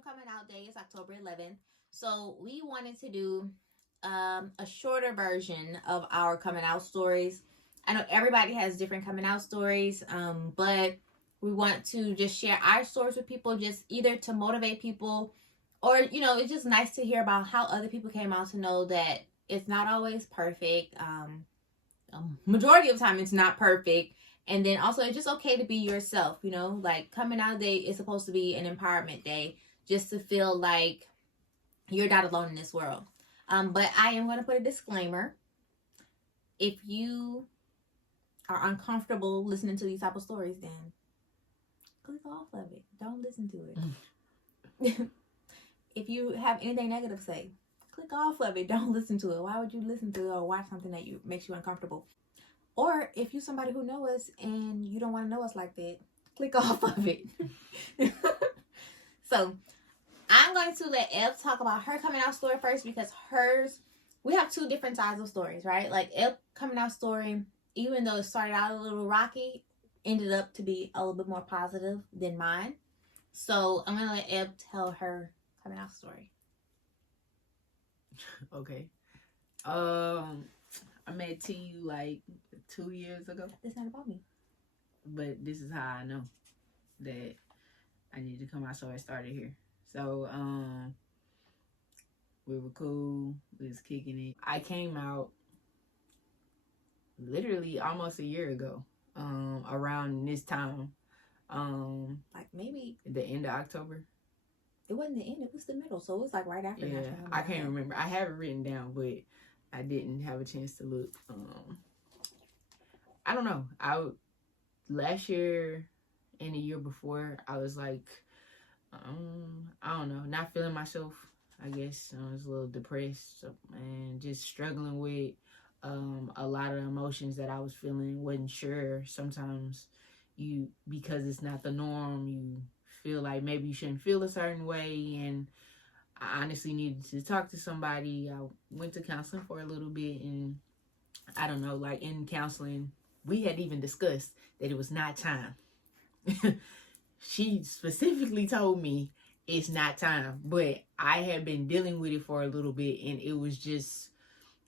National Coming Out Day is October 11th. So we wanted to do a shorter version of our coming out stories. I know everybody has different coming out stories, but we want to just share our stories with people, just either to motivate people, or it's just nice to hear about how other people came out, to know that it's not always perfect. Majority of the time it's not perfect. And then also it's just okay to be yourself, like coming out day is supposed to be an empowerment day, just to feel like you're not alone in this world. But I am going to put a disclaimer. If you are uncomfortable listening to these type of stories, then click off of it. Don't listen to it. If you have anything negative to say, click off of it. Don't listen to it. Why would you listen to it or watch something that makes you uncomfortable? Or if you're somebody who knows us and you don't want to know us like that, click off of it. So I'm going to let Ev talk about her coming out story first, because we have two different sides of stories, right? Like Ev coming out story, even though it started out a little rocky, ended up to be a little bit more positive than mine. So I'm going to let Ev tell her coming out story. Okay. I met T like 2 years ago. It's not about me. But this is how I know that I need to come out, so I started here. So, we were cool. We was kicking it. I came out literally almost a year ago, around this time. Like maybe the end of October. It wasn't the end, it was the middle. So it was like right after. Yeah, I can't remember. I have it written down, but I didn't have a chance to look. I don't know. Last year and the year before, I was like, I don't know, not feeling myself, I guess. I was a little depressed and just struggling with a lot of emotions that I was feeling. Wasn't sure. Sometimes because it's not the norm, you feel like maybe you shouldn't feel a certain way, and I honestly needed to talk to somebody. I went to counseling for a little bit, and I don't know, like in counseling, we had even discussed that it was not time. She specifically told me it's not time, but I had been dealing with it for a little bit, and it was just,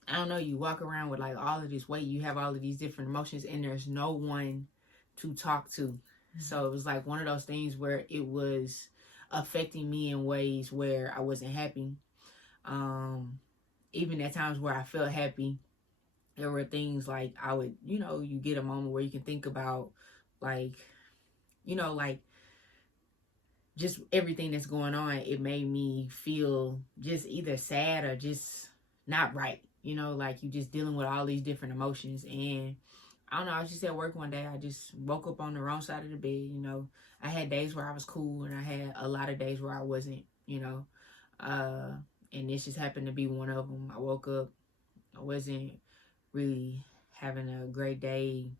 I don't know, you walk around with like all of this weight, you have all of these different emotions, and there's no one to talk to. Mm-hmm. So it was like one of those things where it was affecting me in ways where I wasn't happy. Even at times where I felt happy, there were things like I would, you get a moment where you can think about like, like just everything that's going on. It made me feel just either sad or just not right. Like you just dealing with all these different emotions. And I don't know, I was just at work one day. I just woke up on the wrong side of the bed. I had days where I was cool, and I had a lot of days where I wasn't, and this just happened to be one of them. I woke up, I wasn't really having a great day.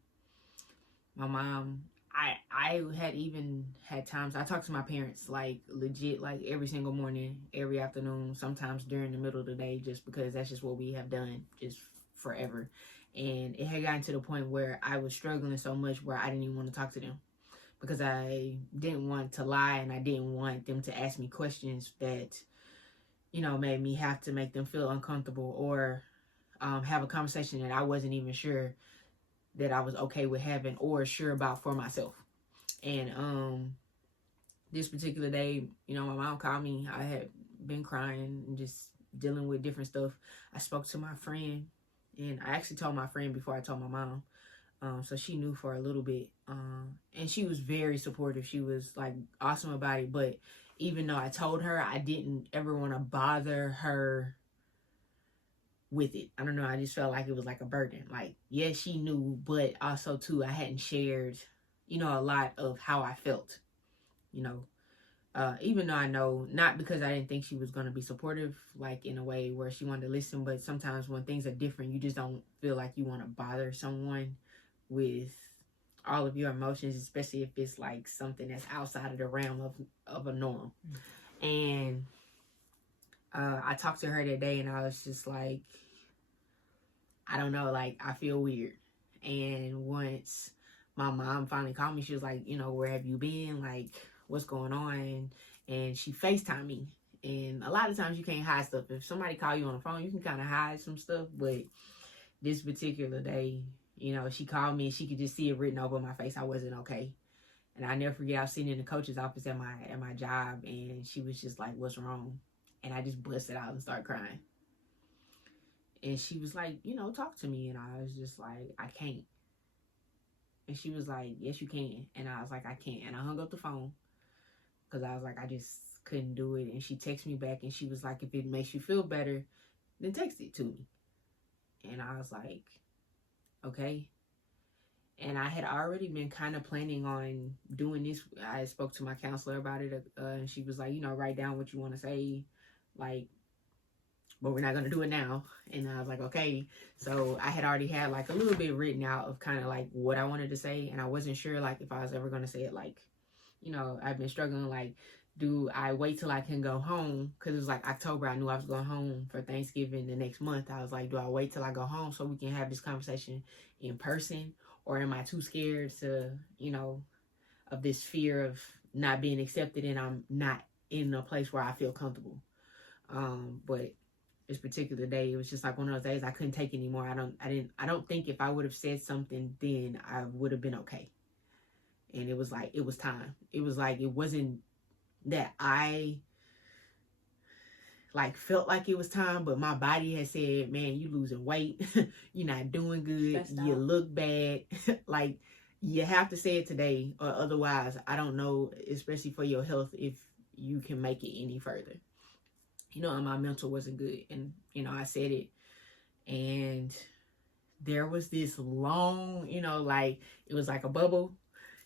My mom, I had even had times, I talked to my parents like legit, like every single morning, every afternoon, sometimes during the middle of the day, just because that's just what we have done just forever. And it had gotten to the point where I was struggling so much where I didn't even want to talk to them, because I didn't want to lie, and I didn't want them to ask me questions that, made me have to make them feel uncomfortable, or have a conversation that I wasn't even sure that I was okay with having or sure about for myself. And this particular day, my mom called me. I had been crying and just dealing with different stuff. I spoke to my friend, and I actually told my friend before I told my mom. So she knew for a little bit. And she was very supportive. She was like awesome about it. But even though I told her, I didn't ever want to bother her with it. I don't know. I just felt like it was like a burden. Like, yes, she knew, but also too, I hadn't shared, a lot of how I felt, even though I know, not because I didn't think she was going to be supportive, like in a way where she wanted to listen, but sometimes when things are different, you just don't feel like you want to bother someone with all of your emotions, especially if it's like something that's outside of the realm of a norm. Mm-hmm. And I talked to her that day, and I was just like, I don't know, like I feel weird. And once my mom finally called me, she was like, where have you been? Like, what's going on? and she FaceTimed me. And a lot of times you can't hide stuff. If somebody call you on the phone, you can kind of hide some stuff. But this particular day, you know, she called me and she could just see it written over my face. I wasn't okay. And I never forget, I was sitting in the coach's office at my job, and she was just like, "What's wrong?" And I just busted out and started crying. And she was like, you know, "Talk to me." And I was just like, "I can't." And she was like, "Yes, you can." And I was like, "I can't." And I hung up the phone because I was like, I just couldn't do it. And she texted me back and she was like, "If it makes you feel better, then text it to me." And I was like, okay. And I had already been kind of planning on doing this. I spoke to my counselor about it, and she was like, you know, write down what you want to say, like, but we're not going to do it now. And I was like, okay. So I had already had like a little bit written out of kind of like what I wanted to say. And I wasn't sure like if I was ever going to say it. Like, you know, I've been struggling, like, do I wait till I can go home? Because it was like October. I knew I was going home for Thanksgiving the next month. I was like, do I wait till I go home so we can have this conversation in person? Or am I too scared to, you know, of this fear of not being accepted and I'm not in a place where I feel comfortable? But this particular day, it was just like one of those days I couldn't take anymore. I don't think if I would have said something then I would have been okay. And it was like, it was time. It was like, it wasn't that I like felt like it was time, but my body had said, man, you losing weight. You're not doing good. You look bad. Like, you have to say it today, or otherwise, I don't know, especially for your health, if you can make it any further. You know, and my mental wasn't good. And, you know, I said it. And there was this long, you know, like, it was like a bubble.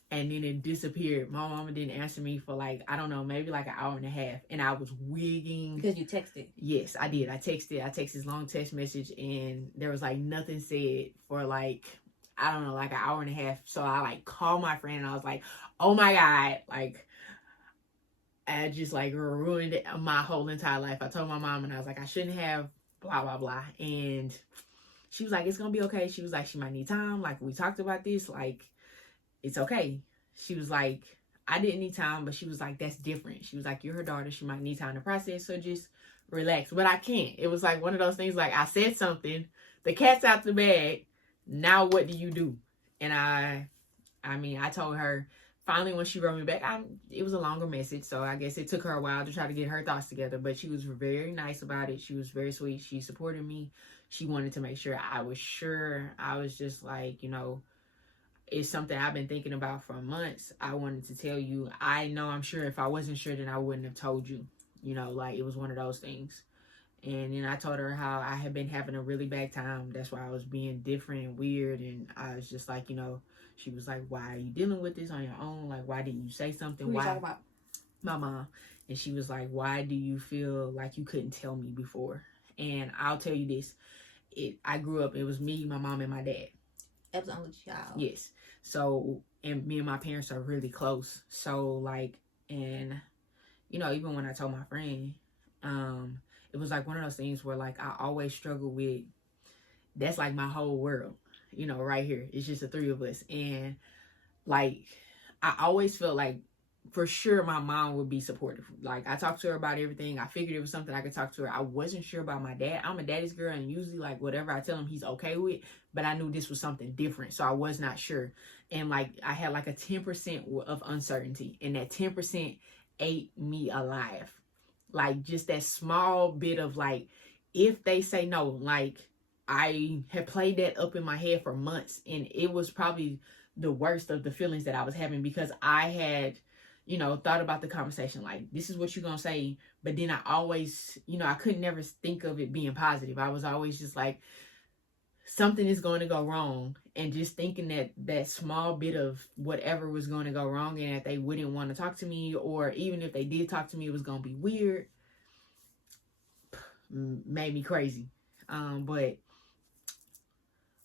And then it disappeared. My mama didn't answer me for like, I don't know, maybe like an hour and a half. And I was wigging. Because you texted. Yes, I did. I texted this long text message, and there was like nothing said for like, I don't know, like an hour and a half. So I like called my friend and I was like, oh my God, like, I just like ruined my whole entire life. I told my mom and I was like, I shouldn't have, blah, blah, blah. And she was like, it's going to be okay. She was like, she might need time. Like, we talked about this. Like, it's okay. She was like, I didn't need time, but she was like, that's different. She was like, you're her daughter. She might need time to process. So just relax. But I can't. It was like one of those things, like, I said something. The cat's out the bag. Now what do you do? And I told her, finally, when she wrote me back, it was a longer message. So I guess it took her a while to try to get her thoughts together. But she was very nice about it. She was very sweet. She supported me. She wanted to make sure I was sure. I was just like, you know, it's something I've been thinking about for months. I wanted to tell you. I know I'm sure if I wasn't sure, then I wouldn't have told you. You know, like, it was one of those things. And then I told her how I had been having a really bad time. That's why I was being different and weird. And I was just like, you know, she was like, why are you dealing with this on your own? Like, why didn't you say something? Who are you talking about? My mom. And she was like, why do you feel like you couldn't tell me before? And I'll tell you this. I grew up, it was me, my mom, and my dad. That was the only child. Yes. So, and me and my parents are really close. So, like, and, you know, even when I told my friend, it was like one of those things where, like, I always struggle with, that's like my whole world, you know, right here. It's just the three of us. And, like, I always felt like, for sure, my mom would be supportive. Like, I talked to her about everything. I figured it was something I could talk to her. I wasn't sure about my dad. I'm a daddy's girl, and usually, like, whatever I tell him, he's okay with. But I knew this was something different, so I was not sure. And, like, I had, like, a 10% of uncertainty, and that 10% ate me alive. Like, just that small bit of, like, if they say no, like, I had played that up in my head for months, and it was probably the worst of the feelings that I was having, because I had, you know, thought about the conversation, like, this is what you're going to say. But then I always, you know, I could never think of it being positive. I was always just like, something is going to go wrong. And just thinking that that small bit of whatever was going to go wrong, and that they wouldn't want to talk to me, or even if they did talk to me, it was going to be weird, made me crazy. But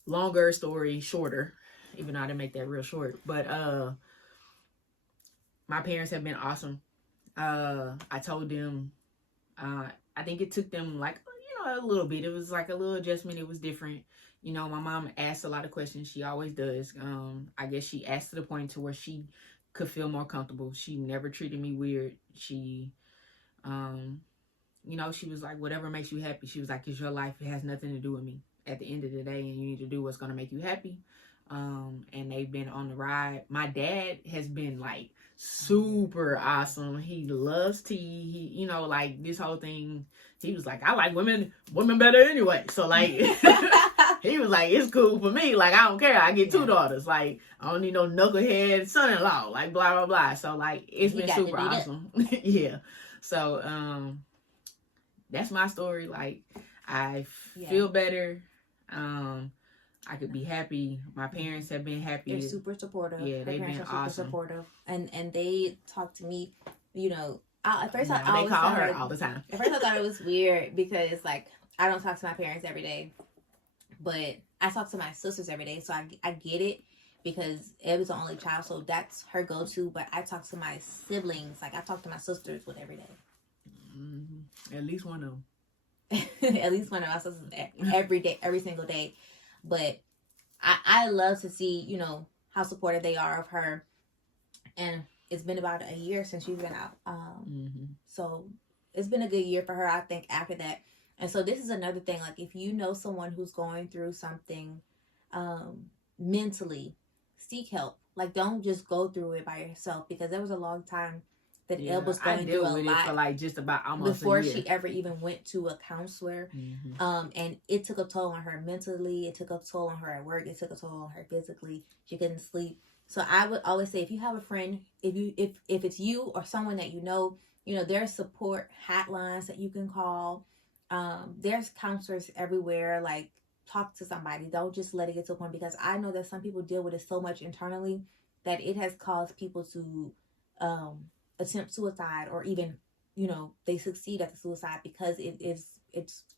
longer story shorter, even though I didn't make that real short, but, my parents have been awesome. I told them, I think it took them, like, you know, a little bit. It was like a little adjustment. It was different. You know, my mom asked a lot of questions. She always does. I guess she asked to the point to where she could feel more comfortable. She never treated me weird. She, you know, she was like, whatever makes you happy. She was like, it's your life. It has nothing to do with me at the end of the day, and you need to do what's going to make you happy. And they've been on the ride. My dad has been like super awesome. He loves tea. He, you know, like this whole thing. He was like, I like women better anyway. So like, he was like, it's cool for me. Like, I don't care. I get 2 daughters. Like, I don't need no knucklehead son-in-law. Like, blah, blah, blah. So like, it's been super awesome. Yeah. So, that's my story. Like, I feel better. I could be happy. My parents have been happy. They're super supportive. Yeah, they've been awesome. Supportive, and they talk to me. You know, at first they call her all the time. At first, I thought it was weird because like I don't talk to my parents every day, but I talk to my sisters every day, so I get it because Eb is the only child, so that's her go-to. But I talk to my siblings, like I talk to my sisters with every day. Mm-hmm. At least one of them. At least one of my sisters every day, every single day. But I love to see, you know, how supportive they are of her. And it's been about a year since she's been out. So it's been a good year for her, I think, after that. And so this is another thing. Like, if you know someone who's going through something mentally, seek help. Like, don't just go through it by yourself, because there was a long time that Elle was going through a lot for like just about almost before a year. she ever even went to a counselor. And it took a toll on her mentally. It took a toll on her at work. It took a toll on her physically. She couldn't sleep. So I would always say, if you have a friend, if it's you or someone that you know, there's support hotlines that you can call. There's counselors everywhere. Like, talk to somebody. Don't just let it get to a point, because I know that some people deal with it so much internally that it has caused people to attempt suicide, or even, they succeed at the suicide because it's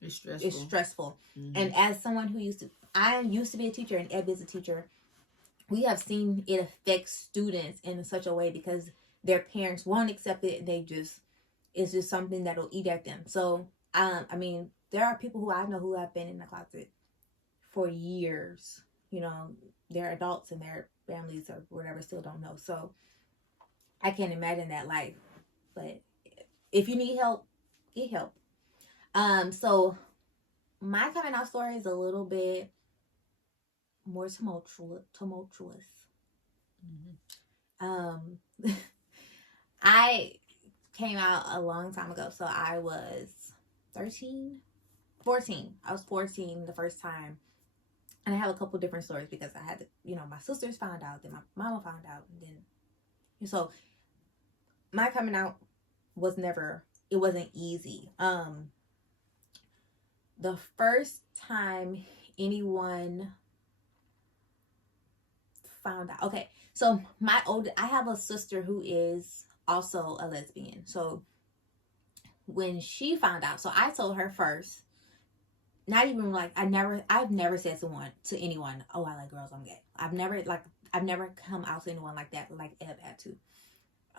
stressful. And as someone who I used to be a teacher, and Eb is a teacher, we have seen it affect students in such a way because their parents won't accept it. It's just something that'll eat at them. So, I mean, there are people who I know who have been in the closet for years. They're adults and their families or whatever still don't know. So I can't imagine that life. But if you need help, get help. So my coming out story is a little bit more tumultuous. I came out a long time ago. So I was 14. I was 14 the first time. And I have a couple different stories because I had to, my sisters found out, then my mama found out, and then, so my coming out it wasn't easy. The first time anyone found out, okay, so I have a sister who is also a lesbian. So when she found out, so I told her first. Not even like I've never said to anyone, oh, I like girls, I'm gay. I've never come out to anyone like that, like Eb had to.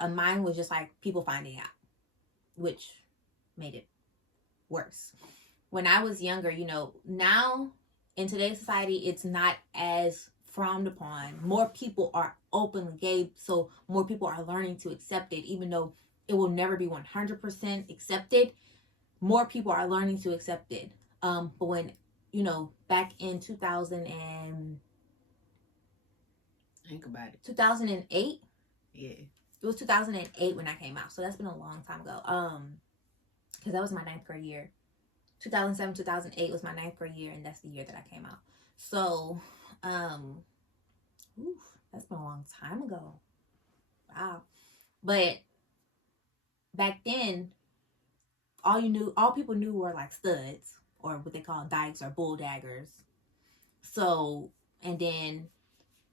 Mine was just like people finding out, which made it worse. When I was younger, now in today's society, it's not as frowned upon. More people are openly gay, so more people are learning to accept it, even though it will never be 100% accepted. More people are learning to accept it. But when, back in 2000 and... Think about it. 2008? Yeah. It was 2008 when I came out. So that's been a long time ago. Because that was my 9th grade year. 2007, 2008 was my 9th grade year, and that's the year that I came out. So, that's been a long time ago. Wow. But back then, all people knew were like studs, or what they call dykes or bull daggers. So, and then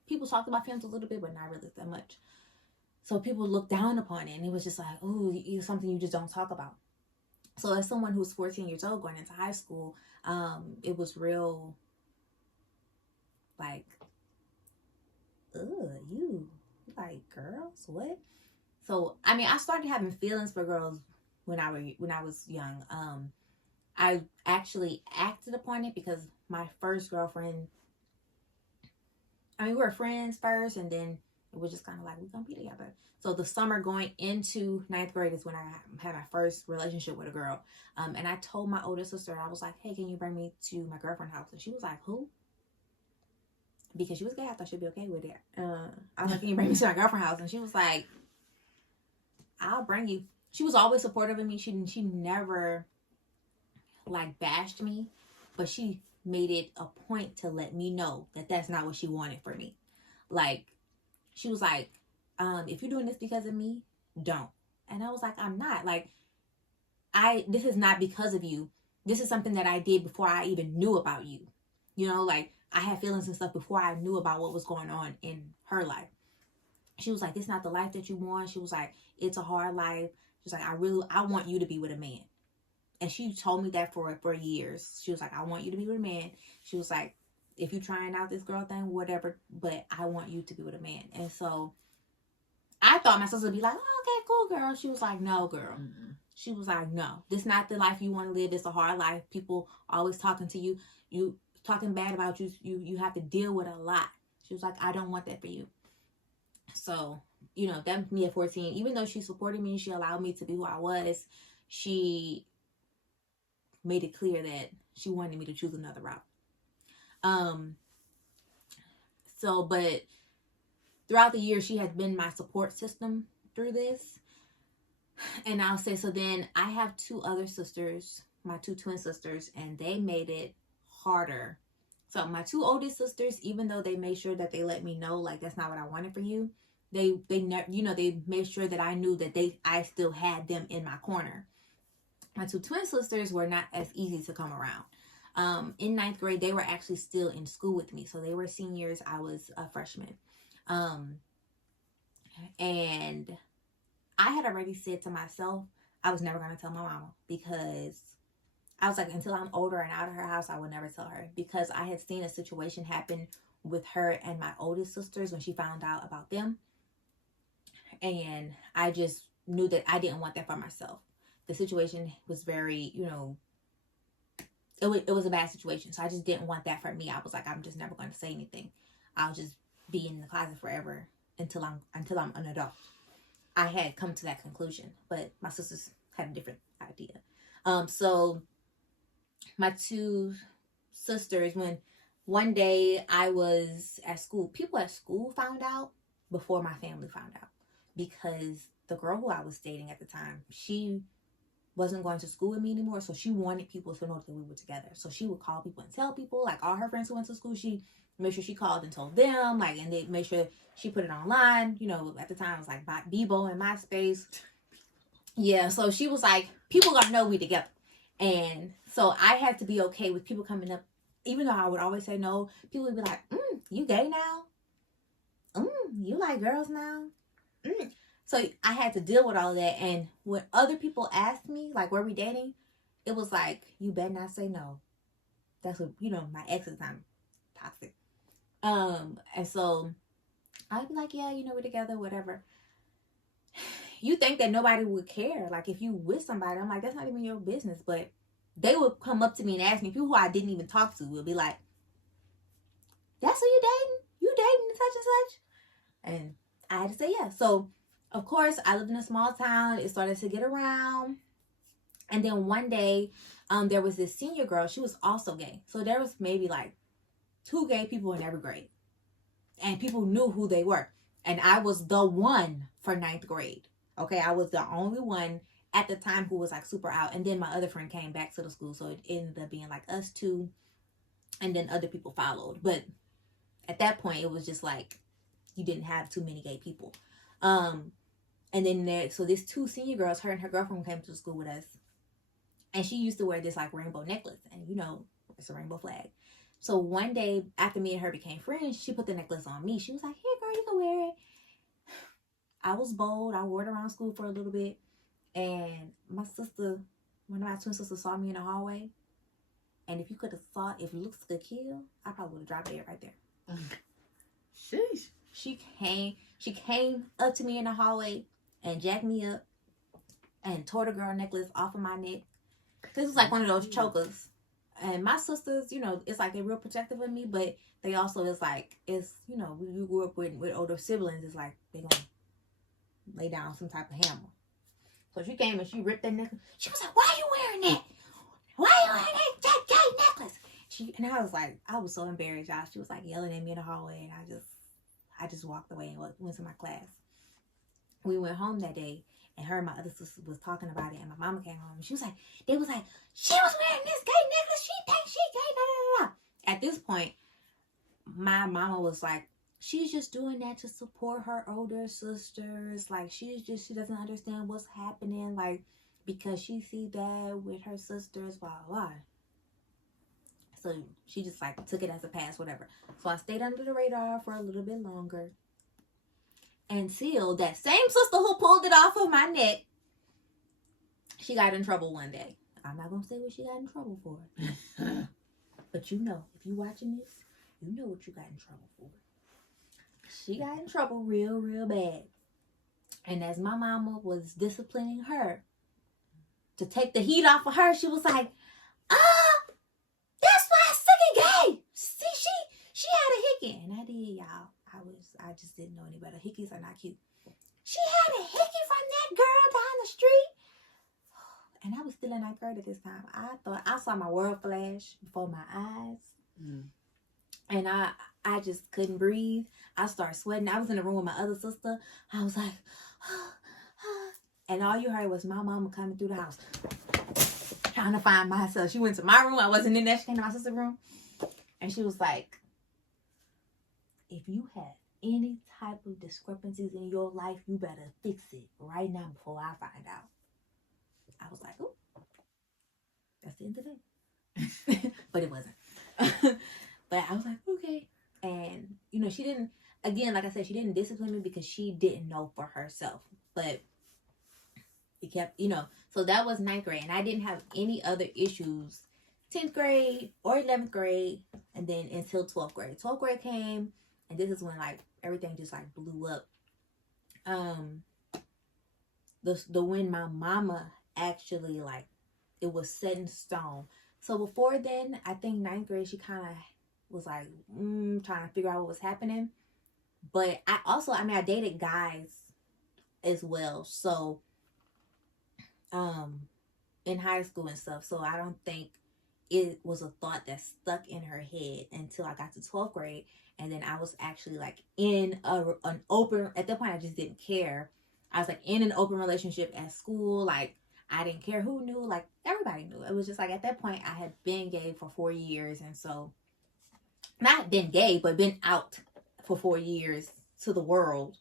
people talked about films a little bit, but not really that much. So people looked down upon it, and it was just like, oh, it's something you just don't talk about. So as someone who's 14 years old going into high school, it was real, like, you like girls? What? So, I mean, I started having feelings for girls when I was young. I actually acted upon it because my first girlfriend, we were friends first, and then It was just kind of like, we're gonna be together. So the summer going into 9th grade is when I had my first relationship with a girl. And I told my older sister, I was like, hey, can you bring me to my girlfriend's house? And she was like, who? Because she was gay, I thought she'd be okay with it. I was like, can you bring me to my girlfriend's house? And she was like, I'll bring you. She was always supportive of me. She never like bashed me, but she made it a point to let me know that that's not what she wanted for me. Like, she was like, if you're doing this because of me, don't. And I was like, I'm not. Like, this is not because of you. This is something that I did before I even knew about you. You know, like, I had feelings and stuff before I knew about what was going on in her life. She was like, this is not the life that you want. She was like, it's a hard life. She was like, I want you to be with a man. And she told me that for years. She was like, I want you to be with a man. She was like, if you're trying out this girl thing, whatever, but I want you to be with a man. And so I thought my sister would be like, oh, okay, cool, girl. She was like, no, girl. Mm-hmm. She was like, no, this is not the life you want to live. It's a hard life. People always talking to you. You talking bad about you. You have to deal with a lot. She was like, I don't want that for you. So, you know, that me at 14, even though she supported me, she allowed me to be who I was, she made it clear that she wanted me to choose another route. But throughout the years, she has been my support system through this. And I'll say, so then I have 2 other sisters, my 2 twin sisters, and they made it harder. So my 2 oldest sisters, even though they made sure that they let me know, like, that's not what I wanted for you, they made sure that I knew that I still had them in my corner. My 2 twin sisters were not as easy to come around. In 9th grade, they were actually still in school with me. So they were seniors. I was a freshman. And I had already said to myself, I was never going to tell my mama, because I was like, until I'm older and out of her house, I would never tell her, because I had seen a situation happen with her and my oldest sisters when she found out about them. And I just knew that I didn't want that for myself. The situation was very, it was a bad situation. So I just didn't want that for me. I was like, I'm just never going to say anything. I'll just be in the closet forever until I'm an adult. I had come to that conclusion, but my sisters had a different idea. So my 2 sisters, when one day I was at school, people at school found out before my family found out, because the girl who I was dating at the time, she wasn't going to school with me anymore, so she wanted people to know that we were together. So she would call people and tell people, like, all her friends who went to school, she made sure she called and told them, like, and they made sure she put it online. You know, at the time it was like Bebo and MySpace. Yeah, so she was like, people gotta know we together. And so I had to be okay with people coming up, even though I would always say no. People would be like, you gay now? You like girls now? So I had to deal with all of that. And when other people asked me, like, were we dating? It was like, you better not say no. That's what, my ex at the time, toxic. And so I'd be like, yeah, we're together, whatever. You think that nobody would care. Like, if you with somebody, I'm like, that's not even your business. But they would come up to me and ask me, people who I didn't even talk to would be like, that's who you dating? You dating such and such? And I had to say yeah. So, of course, I lived in a small town. It started to get around. And then one day, there was this senior girl. She was also gay. So there was maybe like 2 gay people in every grade. And people knew who they were. And I was the one for 9th grade. Okay, I was the only one at the time who was like super out. And then my other friend came back to the school. So it ended up being like us 2. And then other people followed. But at that point, it was just like, you didn't have too many gay people. And then so these 2 senior girls, her and her girlfriend, came to school with us. And she used to wear this like rainbow necklace. And it's a rainbow flag. So one day after me and her became friends, she put the necklace on me. She was like, here, girl, you can wear it. I was bold. I wore it around school for a little bit. And my sister, one of my twin sisters, saw me in the hallway. And if you could have thought, if looks could kill, I probably would have dropped dead right there. Sheesh. She came up to me in the hallway and jacked me up and tore the girl necklace off of my neck. This was like one of those chokers. And my sisters, you know, it's like they're real protective of me, but they also is like, it's, you know, we grew up with older siblings. It's like they gonna lay down some type of hammer. So she came and she ripped that necklace. She was like, "Why are you wearing that? Why are you wearing that gay necklace?" And I was like, I was so embarrassed, y'all. She was like yelling at me in the hallway, and I just walked away and went to my class. We went home that day, and her and my other sister was talking about it, and my mama came home, and she was like, she was wearing this gay necklace. She thinks she gay. Da, da, da. At this point, my mama was like, she's just doing that to support her older sisters. Like, she doesn't understand what's happening. Like, because she see that with her sisters, blah, blah. So she just like took it as a pass, whatever. So I stayed under the radar for a little bit longer. Until that same sister who pulled it off of my neck, she got in trouble one day. I'm not going to say what she got in trouble for. But you know, if you watching this, you know what you got in trouble for. She got in trouble real, real bad. And as my mama was disciplining her to take the heat off of her, she was like, that's why Suki gay. See, she had a hickey. And I did, y'all. I just didn't know any better. Hickeys are not cute. She had a hickey from that girl down the street. And I was still in 9th grade at this time. I thought I saw my world flash before my eyes. Mm. And I just couldn't breathe. I started sweating. I was in the room with my other sister. I was like, and all you heard was my mama coming through the house, trying to find myself. She went to my room. I wasn't in there. She came to my sister's room. And she was like, if you have any type of discrepancies in your life, you better fix it right now before I find out. I was like, oh, that's the end of it. But it wasn't. But I was like, okay. And, you know, she didn't, again, like I said, she didn't discipline me because she didn't know for herself. But it kept, you know, so that was 9th grade. And I didn't have any other issues 10th grade or 11th grade. And then until 12th grade. 12th grade came. And this is when, like, everything just, like, blew up. When my mama actually, like, it was set in stone. So before then, I think 9th grade, she kind of was, like, trying to figure out what was happening. But I dated guys as well. So, in high school and stuff. So I don't think it was a thought that stuck in her head until I got to 12th grade. And then I was actually like in an open, at that point I just didn't care. I was like in an open relationship at school. Like I didn't care who knew, like everybody knew. It was just like at that point I had been gay for 4 years. And so not been gay, but been out for 4 years to the world.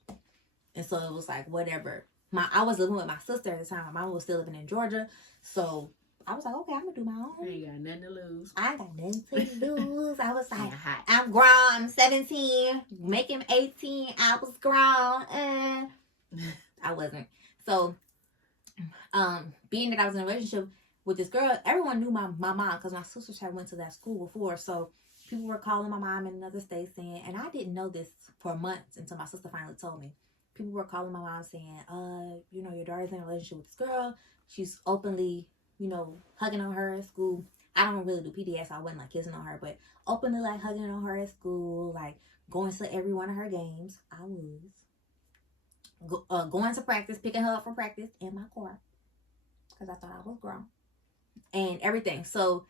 And so it was like, whatever. I was living with my sister at the time. My mom was still living in Georgia. So I was like, okay, I'm going to do my own. You ain't got nothing to lose. I ain't got nothing to lose. I was like, I'm grown. I'm 17. Make him 18. I was grown. I wasn't. So, being that I was in a relationship with this girl, everyone knew my mom because my sisters had went to that school before. So, people were calling my mom in another state saying, and I didn't know this for months until my sister finally told me. People were calling my mom saying, you know, your daughter's in a relationship with this girl. She's openly, you know, hugging on her at school. I don't really do PDS, so I wasn't like kissing on her, but openly like hugging on her at school, like going to every one of her games. I was going to practice, picking her up from practice in my car because I thought I was grown and everything. So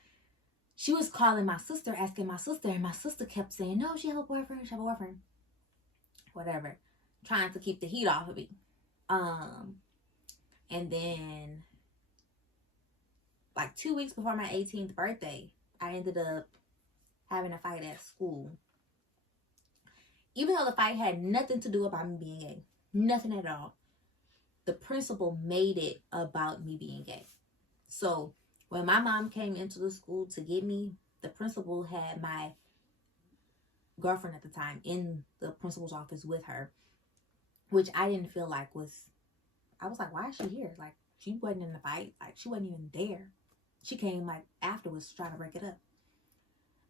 she was calling my sister, asking my sister, and my sister kept saying, no, she have a boyfriend, whatever, trying to keep the heat off of me. And then like 2 weeks before my 18th birthday, I ended up having a fight at school. Even though the fight had nothing to do about me being gay, nothing at all, the principal made it about me being gay. So when my mom came into the school to get me, the principal had my girlfriend at the time in the principal's office with her, which I didn't feel like I was like, why is she here? Like, she wasn't in the fight. Like, she wasn't even there. She came, like, afterwards to try to break it up.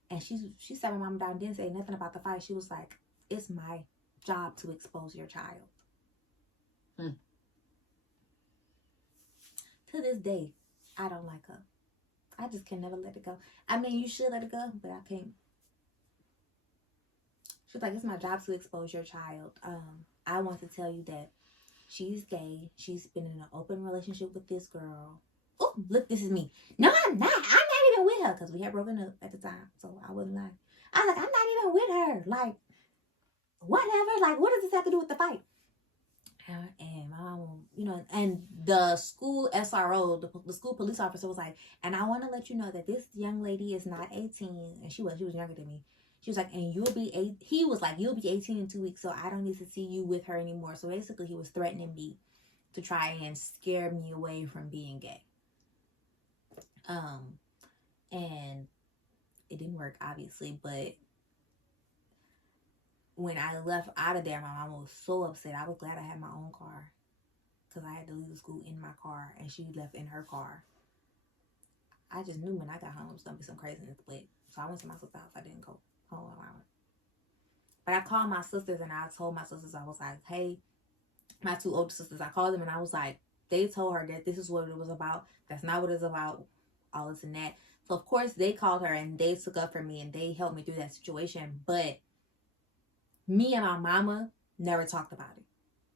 And she sat my mom down and didn't say nothing about the fight. She was like, it's my job to expose your child. To this day, I don't like her. I just can never let it go. I mean, you should let it go, but I can't. She was like, it's my job to expose your child. I want to tell you that she's gay. She's been in an open relationship with this girl. Oh, look, this is me. No, I'm not. I'm not even with her because we had broken up at the time, so I wasn't lying. I was like, I'm not even with her. Like, whatever. Like, what does this have to do with the fight? And my mom, you know, and the school SRO, the school police officer was like, and I want to let you know that this young lady is not 18, and she was younger than me. She was like, and you'll be 8. He was like, you'll be 18 in 2 weeks, so I don't need to see you with her anymore. So basically, he was threatening me to try and scare me away from being gay. And it didn't work, obviously, but when I left out of there, my mom was so upset. I was glad I had my own car because I had to leave the school in my car, and she left in her car. I just knew when I got home it was going to be some craziness, but so I went to my sister's house. I didn't go home around. But I called my sisters, and I told my sisters, I was like, hey, my 2 older sisters, I called them, and I was like, they told her that this is what it was about. That's not what it's about, all this and that. So, of course, they called her, and they took up for me, and they helped me through that situation. But me and my mama never talked about it.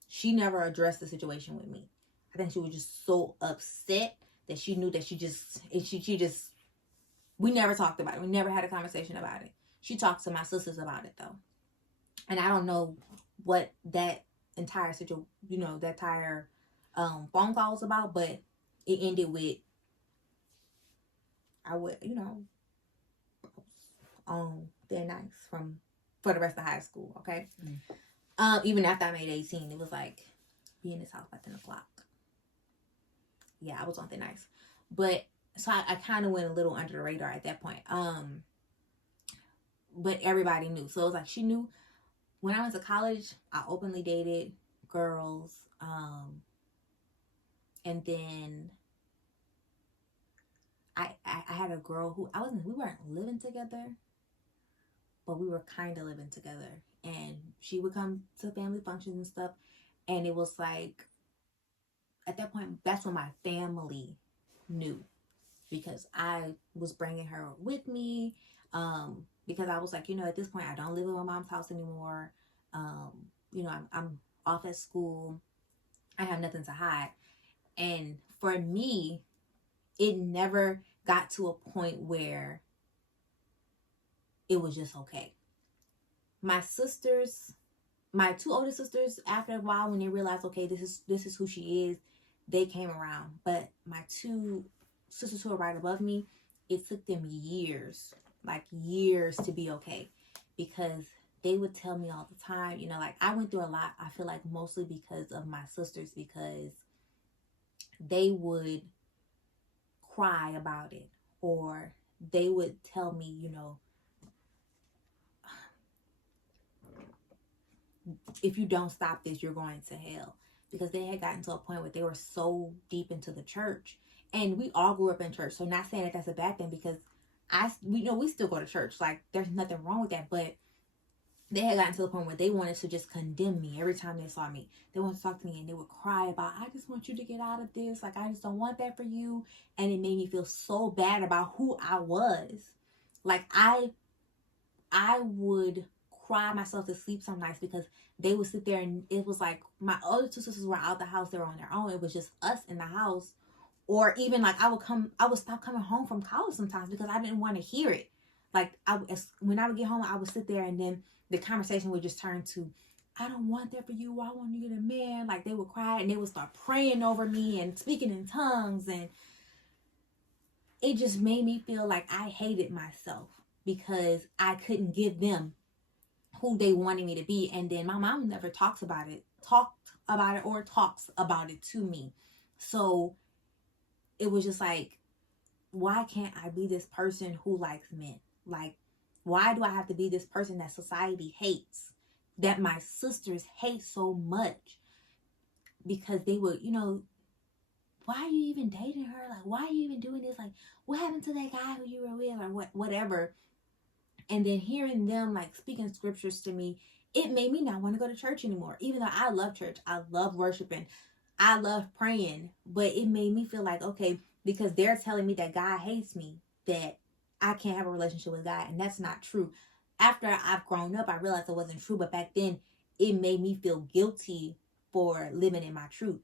She never addressed the situation with me. I think she was just so upset that she knew that she just, we never talked about it. We never had a conversation about it. She talked to my sisters about it, though. And I don't know what that entire situation, that entire phone call was about, but it ended with, I would, they're nice for the rest of high school, okay? Even after I made 18, it was like, be in this house by 10 o'clock. Yeah, I was on thin ice. But, so I kind of went a little under the radar at that point. But everybody knew. So it was like, she knew. When I went to college, I openly dated girls. And then I had a girl who we weren't living together, but we were kind of living together. And she would come to family functions and stuff. And it was like, at that point, that's when my family knew. Because I was bringing her with me. Because I was like, at this point, I don't live in my mom's house anymore. I'm off at school. I have nothing to hide. And for me, it never got to a point where it was just okay. My sisters, my 2 older sisters, after a while, when they realized, okay, this is who she is, they came around. But my 2 sisters who are right above me, it took them years to be okay, because they would tell me all the time, I went through a lot. I feel like mostly because of my sisters, because they would cry about it, or they would tell me, if you don't stop this, you're going to hell. Because they had gotten to a point where they were so deep into the church, and we all grew up in church. So not saying that that's a bad thing, because we still go to church. Like, there's nothing wrong with that. But they had gotten to the point where they wanted to just condemn me every time they saw me. They wanted to talk to me, and they would cry about, I just want you to get out of this. Like, I just don't want that for you. And it made me feel so bad about who I was. Like, I would cry myself to sleep some nights, because they would sit there, and it was like my other 2 sisters were out the house. They were on their own. It was just us in the house. Or even like I would stop coming home from college sometimes because I didn't want to hear it. Like, when I would get home, I would sit there, and then the conversation would just turn to, I don't want that for you. I want you to get a man. Like, they would cry, and they would start praying over me and speaking in tongues. And it just made me feel like I hated myself, because I couldn't give them who they wanted me to be. And then my mom never talks about it or talks about it to me. So it was just like, why can't I be this person who likes men? Like, why do I have to be this person that society hates, that my sisters hate so much? Because they would, why are you even dating her? Like, why are you even doing this? Like, what happened to that guy who you were with, or whatever? And then hearing them, like, speaking scriptures to me, it made me not want to go to church anymore. Even though I love church, I love worshiping, I love praying, but it made me feel like, okay, because they're telling me that God hates me, that I can't have a relationship with God, and that's not true. After I've grown up, I realized it wasn't true, but back then it made me feel guilty for living in my truth.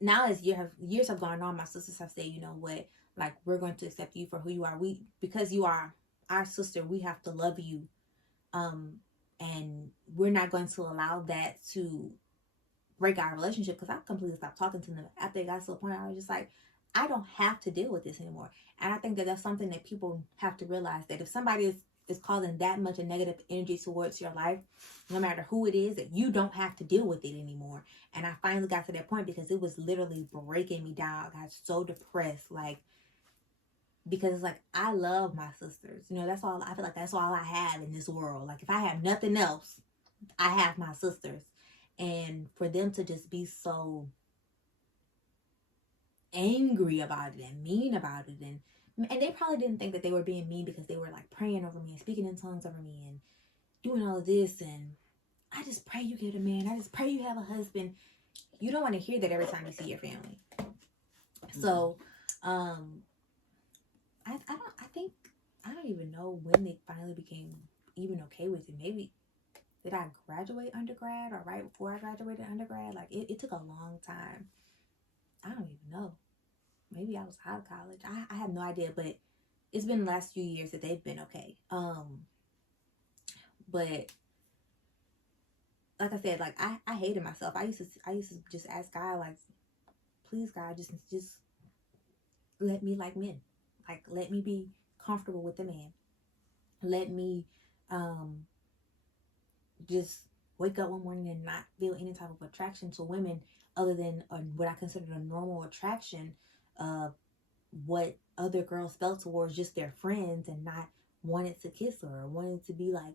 Now, as years have gone on, my sisters have said, you know what, like, we're going to accept you for who you are. Because you are our sister, we have to love you, and we're not going to allow that to break our relationship. Because I completely stopped talking to them after it got to the point I was just like, I don't have to deal with this anymore. And I think that that's something that people have to realize, that if somebody is causing that much a negative energy towards your life, no matter who it is, that you don't have to deal with it anymore. And I finally got to that point because it was literally breaking me down. I got so depressed, like, because it's like, I love my sisters. You know, that's all. I feel like that's all I have in this world. Like, if I have nothing else, I have my sisters. And for them to just be so angry about it and mean about it, and they probably didn't think that they were being mean because they were like praying over me and speaking in tongues over me and doing all of this, and I just pray you get a man, I just pray you have a husband. You don't want to hear that every time you see your family. So I don't even know when they finally became even okay with it. Maybe did I graduate undergrad or right before I graduated undergrad? Like, it took a long time. I don't even know. Maybe I was out of college. I have no idea, but it's been the last few years that they've been okay. But like I said, like, I hated myself. I used to just ask God, like, please God, just let me like men. Like, let me be comfortable with the man. Let me just wake up one morning and not feel any type of attraction to women other than what I consider a normal attraction, what other girls felt towards just their friends, and not wanted to kiss her or wanted to be like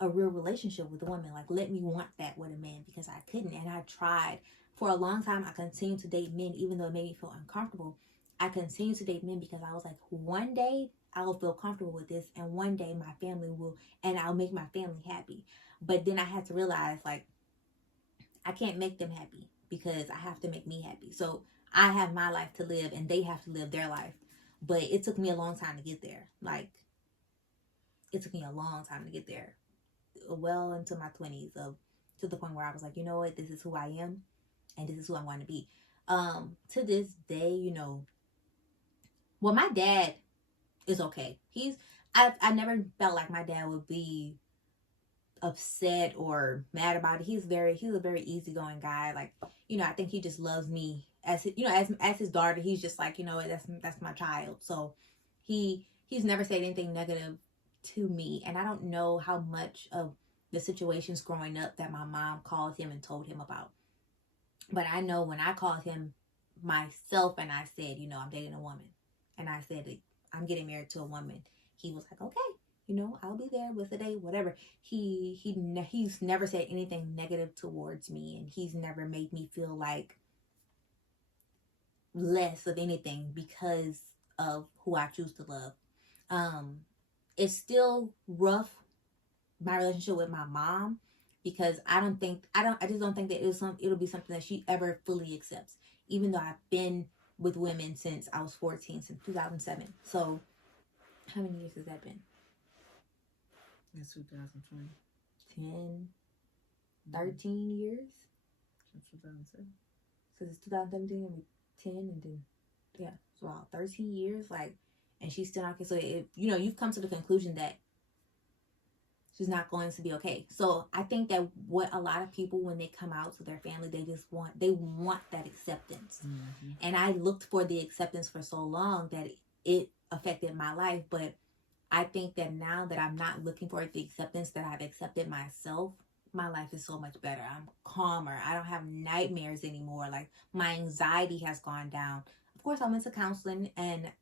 a real relationship with a woman. Like, let me want that with a man, because I couldn't. And I tried for a long time. I continued to date men even though it made me feel uncomfortable. I continued to date men because I was like, one day I will feel comfortable with this, and one day my family will, and I'll make my family happy. But then I had to realize, like, I can't make them happy because I have to make me happy. So I have my life to live and they have to live their life. But it took me a long time to get there. Like, it took me a long time to get there. Well into my 20s, to the point where I was like, you know what, this is who I am and this is who I want to be. To this day, you know, well, my dad is okay. I never felt like my dad would be upset or mad about it. He's a very easygoing guy. Like, you know, I think he just loves me as, you know, as his daughter. He's just like, you know, that's my child. So he's never said anything negative to me. And I don't know how much of the situations growing up that my mom called him and told him about. But I know when I called him myself and I said, you know, I'm dating a woman, and I said, I'm getting married to a woman, he was like, okay, you know, I'll be there with the date, whatever. He's never said anything negative towards me, and he's never made me feel like less of anything because of who I choose to love. It's still rough, my relationship with my mom, because I just don't think that it'll be something that she ever fully accepts, even though I've been with women since I was 14, since 2007. So how many years has that been? It's 2020. 10, 13 years? Since 2007. Because it's 2017 and 10, and then, yeah, so about 13 years, like, and she's still not okay. So, you know, you've come to the conclusion that she's not going to be okay. So I think that what a lot of people, when they come out to their family, they want that acceptance. Mm-hmm. And I looked for the acceptance for so long that it affected my life. But I think that now that I'm not looking for the acceptance, that I've accepted myself, my life is so much better. I'm calmer. I don't have nightmares anymore. Like, my anxiety has gone down. Of course, I went to counseling, and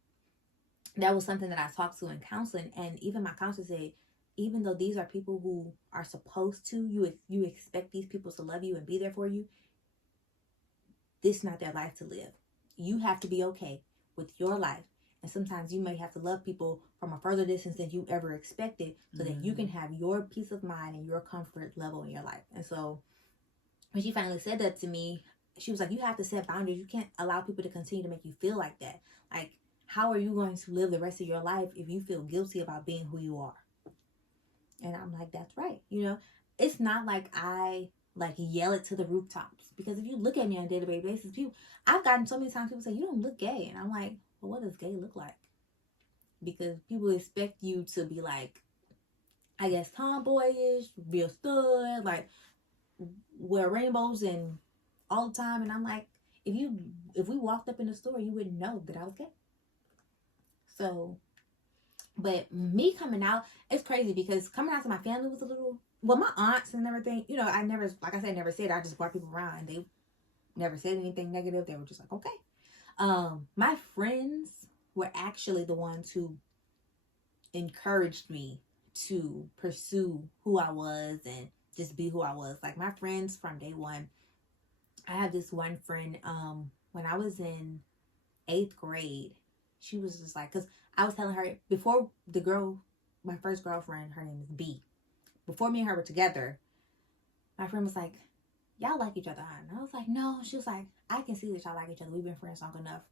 that was something that I talked to in counseling. And even my counselor said, even though these are people who are supposed to, you expect these people to love you and be there for you, this is not their life to live. You have to be okay with your life. And sometimes you may have to love people from a further distance than you ever expected, so that you can have your peace of mind and your comfort level in your life. And so when she finally said that to me, she was like, you have to set boundaries. You can't allow people to continue to make you feel like that. Like, how are you going to live the rest of your life if you feel guilty about being who you are? And I'm like, that's right. You know, it's not like I like yell it to the rooftops, because if you look at me on a day-to-day basis, people, I've gotten so many times people say, you don't look gay. And I'm like, well, what does gay look like? Because people expect you to be like, I guess, tomboyish, real stud, like wear rainbows and all the time. And I'm like, if we walked up in the store, you wouldn't know that I was gay. So, but me coming out, it's crazy, because coming out to my family was a little, well, my aunts and everything, you know, I never, like I said, never said, I just brought people around and they never said anything negative. They were just like, okay. My friends were actually the ones who encouraged me to pursue who I was and just be who I was. Like my friends from day one, I have this one friend, when I was in 8th grade, she was just like, because I was telling her before my first girlfriend, her name is B. Before me and her were together, my friend was like, y'all like each other, huh? And I was like, no. She was like, I can see that y'all like each other. We've been friends long enough.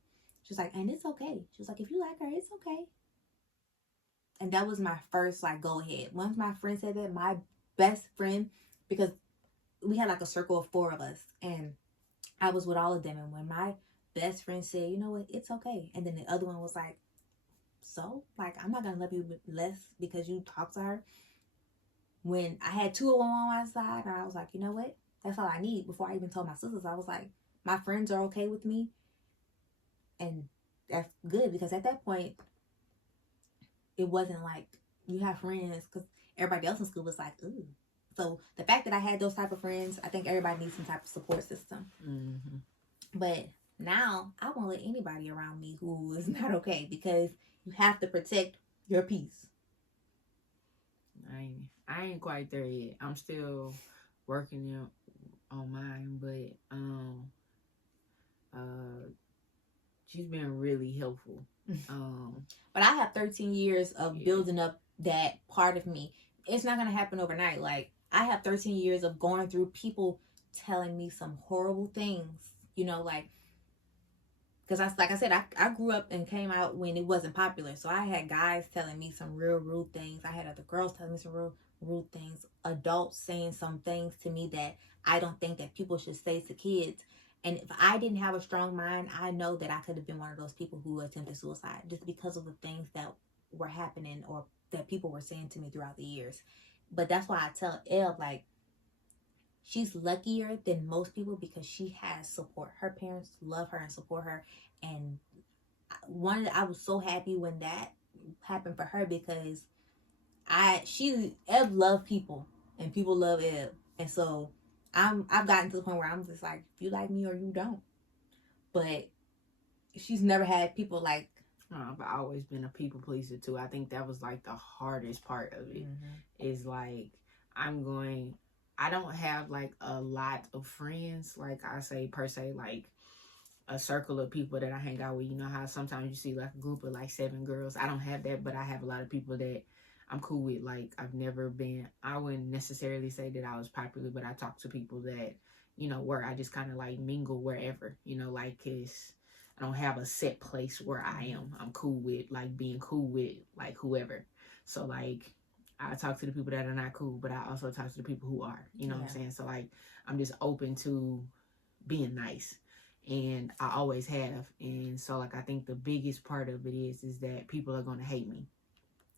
She was like, and it's okay. She was like, if you like her, it's okay. And that was my first like go ahead. Once my friend said that, my best friend, because we had like a circle of 4 of us, and I was with all of them. And when my best friend said, you know what, it's okay, and then the other one was like, so like, I'm not gonna love you less because you talk to her. When I had 2 of them on my side, I was like, you know what, that's all I need. Before I even told my sisters, I was like, my friends are okay with me, and that's good, because at that point it wasn't like you have friends, because everybody else in school was like, ooh. So the fact that I had those type of friends, I think everybody needs some type of support system. Mm-hmm. But now I won't let anybody around me who is not okay, because you have to protect your peace. I ain't quite there yet. I'm still working on mine, but she's been really helpful. But I have 13 years of building up that part of me. It's not gonna happen overnight. Like, I have 13 years of going through people telling me some horrible things, you know, like, because like I said, I grew up and came out when it wasn't popular. So I had guys telling me some real rude things. I had other girls telling me some real rude things. Adults saying some things to me that I don't think that people should say to kids. And if I didn't have a strong mind, I know that I could have been one of those people who attempted suicide, just because of the things that were happening or that people were saying to me throughout the years. But that's why I tell Elle, like, she's luckier than most people because she has support. Her parents love her and support her. And I was so happy when that happened for her, because Ev loved people and people love Ev. And so I've gotten to the point where I'm just like, you like me or you don't. But she's never had people like, I've always been a people pleaser too. I think that was like the hardest part of it. Is like, I don't have like a lot of friends, like I say per se, like a circle of people that I hang out with. You know how sometimes you see like a group of like 7 girls. I don't have that, but I have a lot of people that I'm cool with. Like, I wouldn't necessarily say that I was popular, but I talk to people that, you know, where I just kind of like mingle wherever, you know, like, cause I don't have a set place where I am. I'm cool with like being cool with like whoever. So like, I talk to the people that are not cool, but I also talk to the people who are, you know what I'm saying? So like, I'm just open to being nice, and I always have. And so like, I think the biggest part of it is that people are going to hate me.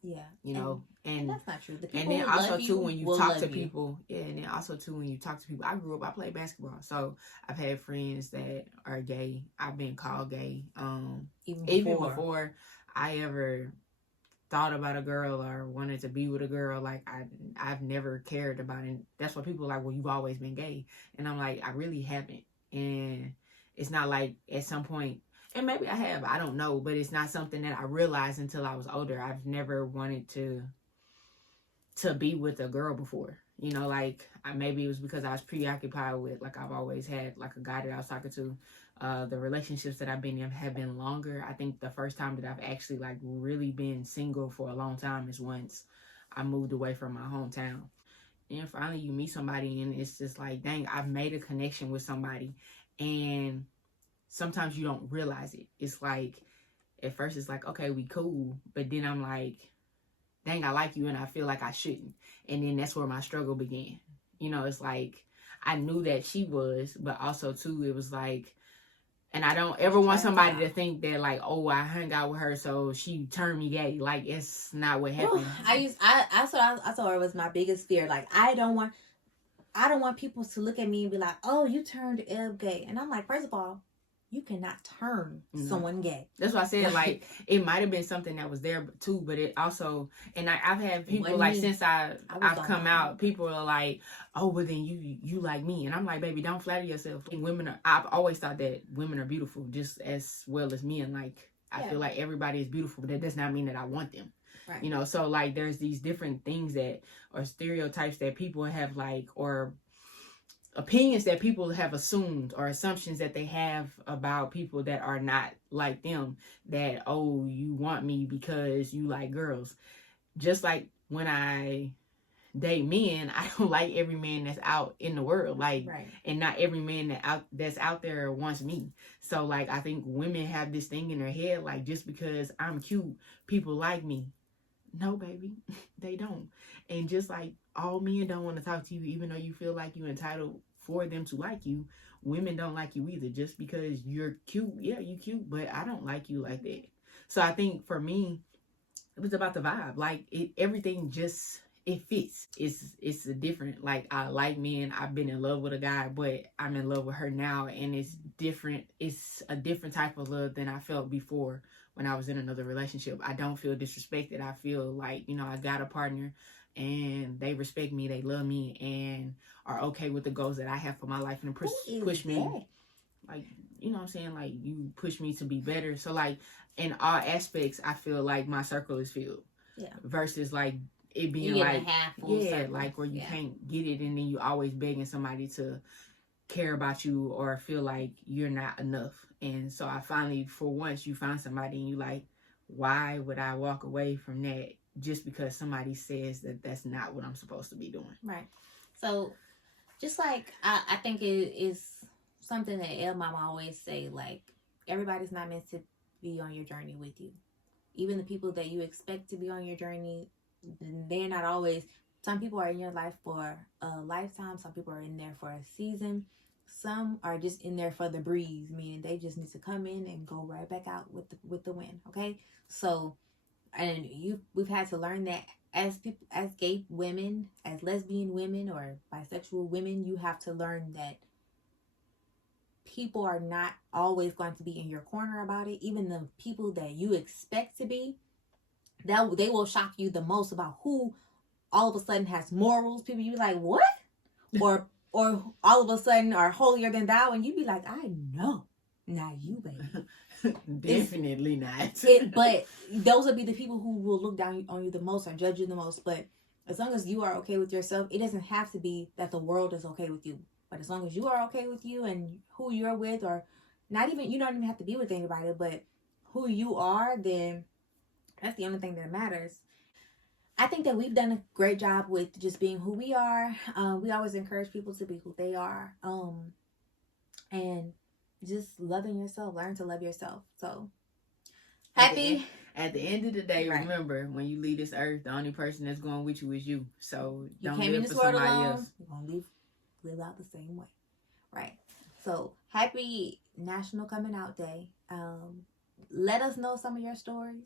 Yeah. You know, and that's not true. And then also too, when you talk to people, and then also too, when you talk to people, I grew up, I played basketball. So I've had friends that are gay. I've been called gay. Even before I ever thought about a girl or wanted to be with a girl, like I've never cared about it. That's why people are like, well, you've always been gay. And I'm like, I really haven't. And it's not like at some point, and maybe I have, I don't know, but it's not something that I realized until I was older. I've never wanted to be with a girl before, you know, like maybe it was because I was preoccupied with, like, I've always had like a guy that I was talking to. The relationships that I've been in have been longer. I think the first time that I've actually like really been single for a long time is once I moved away from my hometown. And finally you meet somebody and it's just like, dang, I've made a connection with somebody, And sometimes you don't realize it. It's like, at first it's like, okay, we cool. But then I'm like, dang, I like you and I feel like I shouldn't. And then that's where my struggle began. You know, it's like, I knew that she was, but also too, it was like, and I don't ever want somebody to think that like, oh, I hung out with her, so she turned me gay. Like, it's not what happened. I thought it was my biggest fear. Like, I don't want people to look at me and be like, oh, you turned Eb gay. And I'm like, first of all, you cannot turn someone gay. That's why I said, like, it might have been something that was there too, but it also, and I've had people like, since I've come out, people are like, oh, well then you like me. And I'm like, baby, don't flatter yourself. I've always thought that women are beautiful just as well as men. Like, I feel like everybody is beautiful, but that does not mean that I want them. Right. You know, so like there's these different things that are stereotypes that people have, like, or opinions that people have assumed, or assumptions that they have about people that are not like them, that, oh, you want me because you like girls. Just like when I date men, I don't like every man that's out in the world, like, right. And not every man that's out there wants me. So like, I think women have this thing in their head, like, just because I'm cute, people like me. No, baby, they don't. And just like all men don't want to talk to you, even though you feel like you're entitled for them to like you, women don't like you either. Just because you're cute, yeah, you cute, but I don't like you like that. So I think for me, it was about the vibe. Like, everything just, it fits. It's a different, like, I like men. I've been in love with a guy, but I'm in love with her now, and it's different. It's a different type of love than I felt before when I was in another relationship. I don't feel disrespected. I feel like, you know, I got a partner and they respect me, they love me, and are okay with the goals that I have for my life, and push me. Like, you know what I'm saying? Like, you push me to be better. So like, in all aspects, I feel like my circle is filled. Yeah. Versus like it being like, circle. Like where you can't get it, and then you always begging somebody to care about you or feel like you're not enough. And so I finally, for once, you find somebody and you like, why would I walk away from that just because somebody says that that's not what I'm supposed to be doing? Right. So just like, I think it is something that El Mama always say, like, everybody's not meant to be on your journey with you. Even the people that you expect to be on your journey, they're not always. Some people are in your life for a lifetime. Some people are in there for a season. Some are just in there for the breeze, meaning they just need to come in and go right back out with the wind. Okay, so, and we've had to learn that as people, as gay women, as lesbian women, or bisexual women, you have to learn that people are not always going to be in your corner about it. Even the people that you expect to be, that they will shock you the most about who all of a sudden has morals. People, you be like, what? or all of a sudden are holier than thou, and you be like, I know, not you, baby. Definitely not. But those will be the people who will look down on you the most or judge you the most. But as long as you are okay with yourself, it doesn't have to be that the world is okay with you. But as long as you are okay with you and who you're with, or not even, you don't even have to be with anybody, but who you are, then that's the only thing that matters. I think that we've done a great job with just being who we are. We always encourage people to be who they are. And just loving yourself. Learn to love yourself. So, happy. At the end of the day, right. Remember, when you leave this earth, the only person that's going with you is you. So, don't live for somebody else. You're going to live out the same way. Right. So, happy National Coming Out Day. Let us know some of your stories.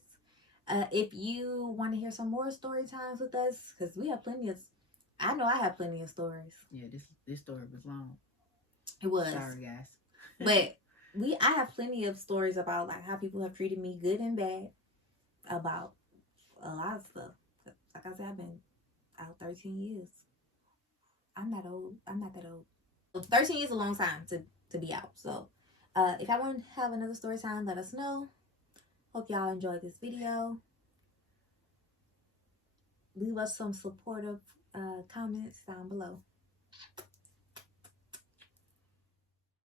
If you want to hear some more story times with us, because we have plenty of, I know I have plenty of stories. Yeah, this story was long. It was. Sorry, guys. But I have plenty of stories about like how people have treated me good and bad, about a lot of stuff. Like I said, I've been out 13 years. I'm not old. I'm not that old. 13 years is a long time to be out. So if I want to have another story time, let us know. Hope y'all enjoyed this video. Leave us some supportive comments down below.